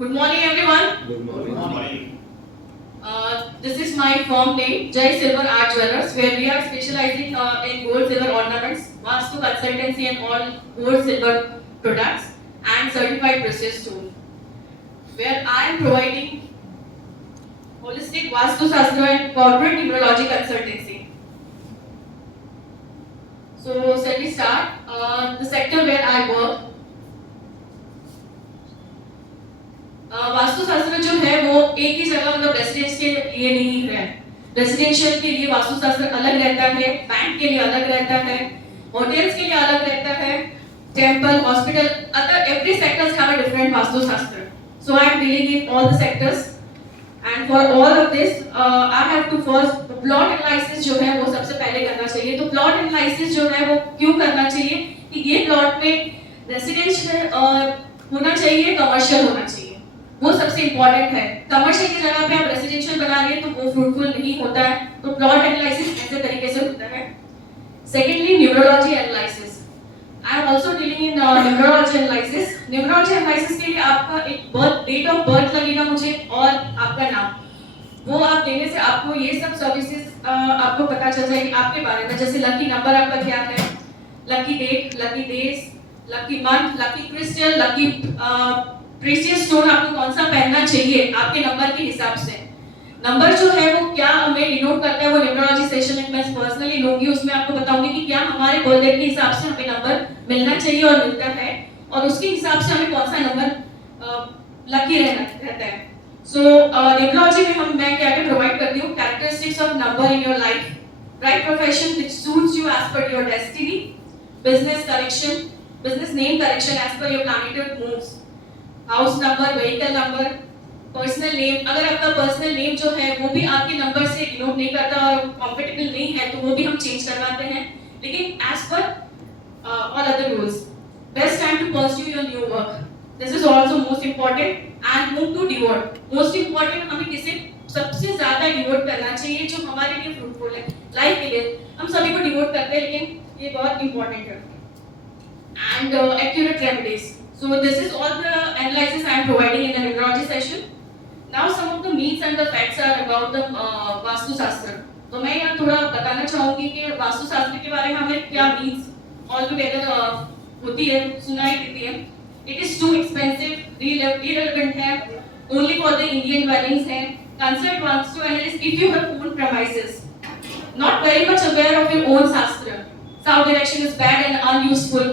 Good morning, everyone. Good morning. This is my firm name, Jai Silver Art Jewelers, where we are specializing in gold silver ornaments, Vastu consultancy, and all gold silver products, and certified precious stone. Where I am providing holistic Vastu Shastra and corporate numerology consultancy. So, shall we start? The sector where I work. Vastu शास्त्र जो है वो एक ही जगह मतलब residence के लिए नहीं है। रेसिडेंशियल के लिए वास्तु शास्त्र अलग रहता है, बैंक के लिए अलग रहता है, होटल्स के लिए अलग रहता है, temple, hospital, other every sectors have a different Vastu Shastra. So I am dealing in all the sectors and for all of this I have to first plot analysis जो है वो सबसे पहले करना चाहिए। तो प्लॉट एनालिसिस जो है वो क्यों करना चाहिए कि ये प्लॉट में रेसिडेंशियल होना चाहिए, कमर्शियल होना चाहिए, वो सबसे इंपॉर्टेंट है। कमर्शियल की जगह पे आप रेसिडेंशियल बना रहे हैं तो वो फ्रूटफुल नहीं होता है। तो प्लॉट एनालिसिस ऐसे तरीके से होता है। Secondly numerology analysis, I am also dealing in numerology analysis. Numerology analysis के लिए आपका एक बर्थ डेट ऑफ बर्थ लगेगा मुझे और आपका नाम, वो आप देने से आपको ये सब सर्विसेज आपको पता चल जाएगी आपके बारे में। जैसे लकी नंबर आपका क्या है, lucky date, lucky days, lucky month, lucky crystal, lucky precious stone आपको कौन सा पहनना चाहिए आपके नंबर के हिसाब से। नंबर जो है वो क्या हमें डिनोट करता है वो न्यूमरोलॉजी सेशन में मैं पर्सनली लूंगी, उसमें आपको बताऊंगी कि क्या हमारे बर्थ डेट के हिसाब से हमें नंबर मिलना चाहिए और मिलता है, और उसके हिसाब से हमें कौन सा नंबर लकी रहता है। सो न्यूमरोलॉजी में मैं क्या क्या प्रोवाइड करती हूँ, characteristics of number in your life, right profession which suits you as per your destiny, business correction, business name correction as per your planetary moves, house number, vehicle number, personal name. अगर आपका personal name जो है वो भी आपके number से denote नहीं करता और कंफर्टेबल नहीं है तो वो भी हम चेंज करवाते हैं, लेकिन as per all other rules. Best time to pursue your new work, this is also most important. And move to devote, most important, हमें किसे सबसे ज्यादा डिवोट करना चाहिए जो हमारे लिए फ्रूटफुल है लाइफ के लिए। हम सभी को डिवोट करते हैं लेकिन ये बहुत इंपॉर्टेंट है। And accurate remedies, so this is all the analysis I am providing in the numerology session. Now some of the myths and the facts are about the vastu शास्त्र। तो मैं यहाँ थोड़ा बताना चाहूँगी कि वास्तु शास्त्र के बारे में हमें क्या myths all together होती है, सुनाई देती है। It is too expensive, irrelevant है, only for the Indian dwellings है, considered vastu analyst if you have own premises, not very much aware of your own शास्त्र, south direction is bad and unuseful,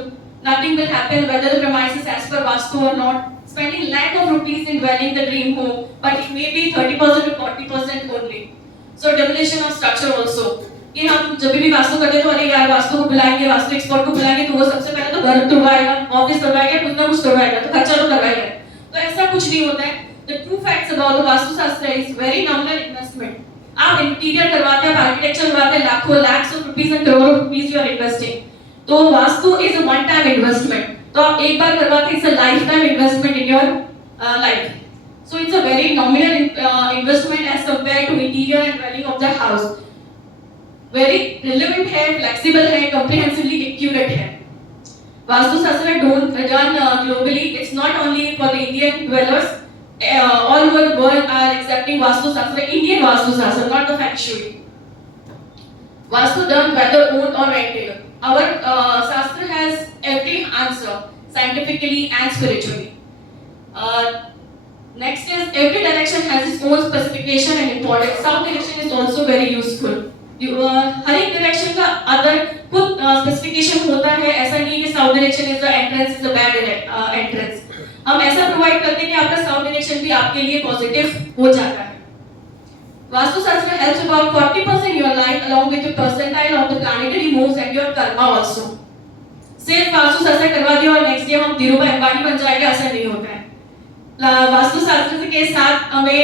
nothing will happen whether the premises as per Vastu or not, spending lakh of rupees in dwelling the dream home, but it may be 30% to 40% only. So demolition of structure also, कि हम जब भी वास्तु करते तो अरे यार वास्तु को बुलाएंगे, वास्तु एक्सपर्ट को बुलाएंगे तो वो सबसे पहले तो घर तुड़वाएगा, ऑफिस तुड़वाएगा, कुछ ना कुछ तुड़वाएगा, तो खर्चा तो करवाएगा। तो ऐसा कुछ नहीं होता है। The true facts about the vastu शास्त्र is very nominal investment. आप इंटीरियर करवाते हैं, आप आर्किटेक्चर करवाते हैं, लाखों lakhs of rupees and crore of rupees you are investing. तो Vastu is a one time investment, तो आप एक बार करवाते हैं, it's a lifetime investment in your life. So it's a very nominal investment as compare to interior and value of the house. Very relevant है, flexible है, comprehensively accurate है। Vastu Shastra don't done globally, it's not only for the Indian dwellers, all over the world are accepting Vastu Shastra, Indian Vastu शास्त्र, not the fact shui. Vastu done whether owned or rented. Our Shastra has every answer scientifically and spiritually. Next is every direction has its own specification and importance. South direction is also very useful. हर एक direction का अगर खुद specification होता है, ऐसा नहीं कि South direction is the entrance is a bad entrance. हम ऐसा provide करते हैं कि आपका South direction भी आपके लिए positive हो जाता है। Vastu Shastra helps about 40% your life along with your percentile of the planetary moves and your karma also. सिर्फ वास्तु शास्त्र करवा दिया और नेक्स्ट डे हम धीरूभाई अंबानी बन जाएंगे, ऐसा नहीं होता है। वास्तु शास्त्र के साथ हमें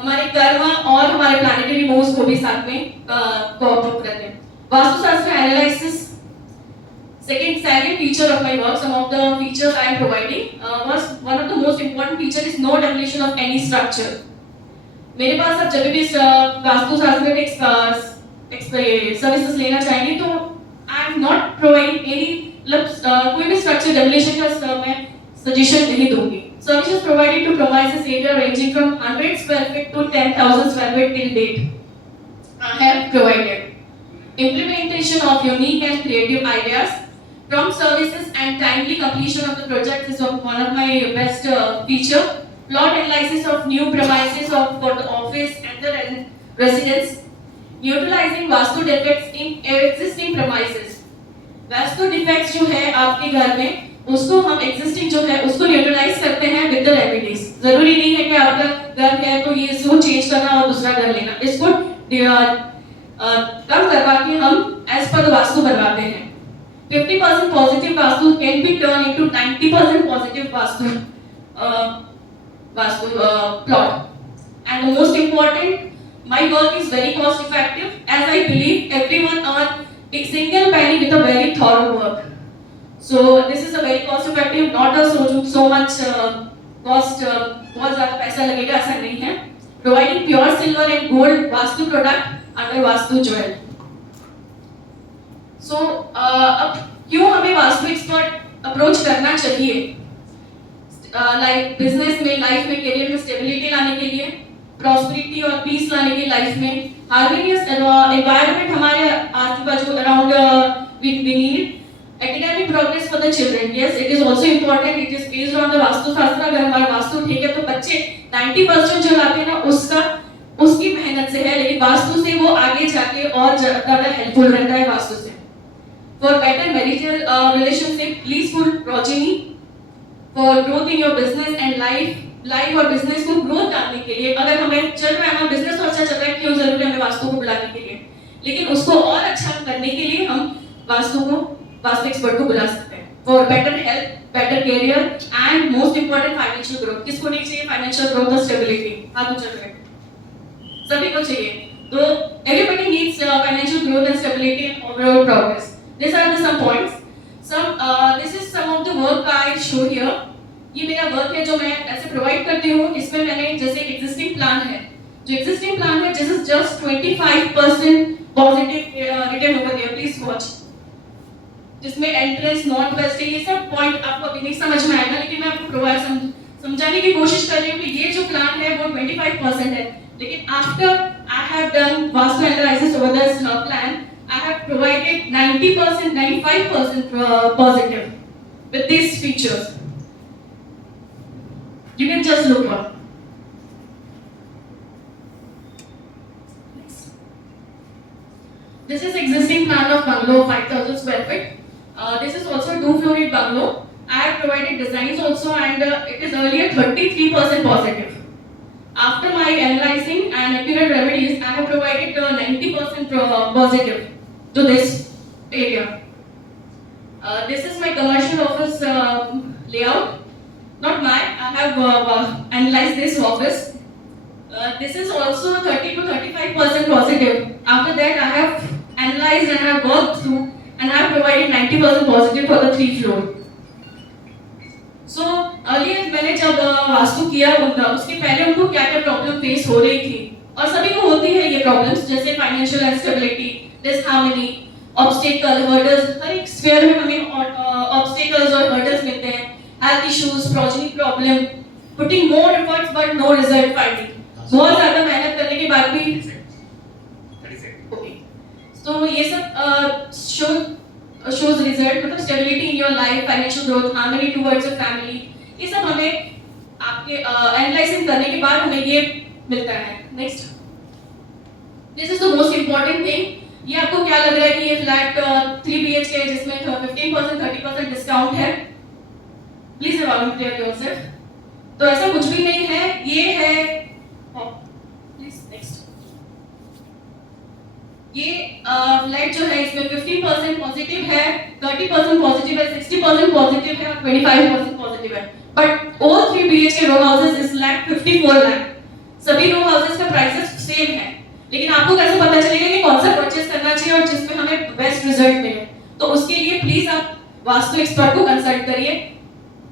हमारे कर्म और हमारे प्लैनेटरी मूव्स को भी साथ में कोऑपरेट करते हैं। वास्तु शास्त्र analysis, second feature of my work, some of the features I am providing, was one of the most important feature is no demolition of any structure. मेरे पास आप जब भी वास्तु शास्त्र के सर्विसेज लेना चाहेंगे तो I am not providing any, मतलब कोई भी स्ट्रक्चर डेमोलिशन का मैं सजेशन नहीं दूंगी। Services provided to premises area ranging from 100 square feet to 10,000 square feet till date. I have provided implementation of unique and creative ideas, prompt services and timely completion of the project is one of my best feature. Plot analysis of new premises for the office and the residents. Utilizing vastu defects in existing premises. Vastu defects जो है आपके घर में उसको हम existing जो है उसको utilize करते हैं with the remedies. जरूरी नहीं है कि आपका घर है तो ये इसको change करना और दूसरा घर लेना. इसको कम करवा के हम as per the वास्तु बनवाते हैं. 50% positive vastu can be turned into 90% positive vastu plot. And the most important, my work is very cost effective as I believe everyone earn a single penny with a very thorough work. So this is a very cost effective, not a so much cost बहुत ज़्यादा पैसा लगेगा ऐसा नहीं है. Providing pure silver and gold vastu product under vastu jewel. So अब क्यों हमें वास्तु एक्सपर्ट अप्रोच करना चाहिए? लाइक बिजनेस में, लाइफ में, करियर में स्टेबिलिटी लाने के लिए, प्रॉस्पेरिटी और पीस लाने के लाइफ में, हार्मोनियस एनवायरनमेंट हमारे आजू-बाजू around we need academic progress for the children. Yes, it is also important. It is based on the Vastu Shastra. अगर हमारा वास्तु ठीक है तो बच्चे 90% जो लाते हैं ना उसकी मेहनत से है, लेकिन वास्तु से वो आगे जाके और ज्यादा हेल्पफुल रहता है वास्तु से. For better marital relationship, peaceful progeny, for growth in your business and life और business को growth डालने के लिए, अगर हमें चल रहा है हमारा business तो अच्छा चल रहा है, क्यों जरूरी है हमें वास्तु को बुलाने के लिए? लेकिन उसको और अच्छा करने के लिए हम वास्तु एक्सपर्ट को बुला सकते हैं. For better health, better career and most important financial growth. किसको नहीं चाहिए financial growth और stability? हाथ ऊंचा करें. सभी को चाहिए. तो everybody needs financial growth and stability and overall progress. These are some points. This is some of the work I show here. ये मेरा वर्क है जो मैं ऐसे प्रोवाइड करती हूँ. इसमें मैंने जैसे एग्जिस्टिंग प्लान है, जो एग्जिस्टिंग प्लान है this is just 25% positive return over there. Please watch. जिसमें एंट्रेंस नॉर्थ वेस्ट है, ये सब पॉइंट आपको अभी नहीं समझ में आएगा, लेकिन मैं आपको प्रोवाइड समझाने की कोशिश कर रही हूँ कि ये जो प्लान है वो 25% है. लेकिन after I have done vastu analysis over this plan, I have provided 90%, 95% positive with these features. You can just look up. This is existing plan of bungalow 5,000 square feet. This is also 2-floored bungalow. I have provided designs also and it is earlier 33% positive. After my analyzing and accurate remedies, I have provided 90% positive to this area. This is my commercial office layout. Not mine. I have analyzed this office. This is also 30 to 35% positive. After that, I have analyzed and I have worked through and I have provided 90% positive for the 3 floor. So earlier मैंने जब वास्तु किया उसके पहले उनको क्या-क्या problem face हो रही थी, और सभी को होती है ये प्रॉब्लम्स, जैसे financial instability, disharmony, obstacle, hurdles. हर एक स्फीयर में हमें ऑब्स्टेकल्स और हर्डल्स मिलते हैं. Health issues, progeny problem, putting more efforts but no result finding. बहुत ज्यादा मेहनत करने के बाद भी तो ये सब शोज रिजल्ट, मतलब stability in your life, financial growth, harmony towards your family. ये सब हमें आपके एनालाइसिस करने के बाद हमें ये मिलता है. Next, this is the most important thing. ये आपको क्या लग रहा है कि ये फ्लैट 3 BHK है जिसमें 15% 30% डिस्काउंट है? Please volunteer yourself. तो ऐसा कुछ भी नहीं है. ये है प्लीज नेक्स्ट. ये फ्लैट जो है इसमें 15% पॉजिटिव है, 30% पॉजिटिव है, 60% पॉजिटिव है और 25% पॉजिटिव है. But all 3 BHK row houses is lakh 54 lakh. सभी रो हाउसेस का प्राइसेस सेम है, लेकिन आपको कैसे पता चलेगा कि कौन सा परचेस करना चाहिए और जिसमें हमें बेस्ट रिजल्ट मिले? तो उसके लिए प्लीज आप वास्तु एक्सपर्ट को कंसल्ट करिए.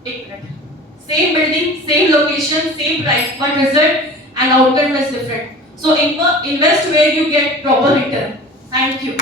एक minute. Same building, same location, same price, but result and outcome is different. So invest where you get proper return. Thank you.